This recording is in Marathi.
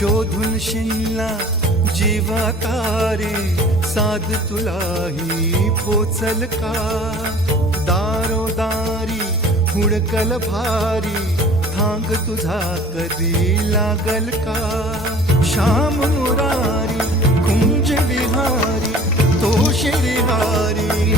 शोधून शिनला जीवा तारे, साध तुलाही पोचल का? दारोदारी हुडकल भारी, थांग तुझा कधी लागल का? श्याम मुरारी कुंज विहारी तो श्रीहारी,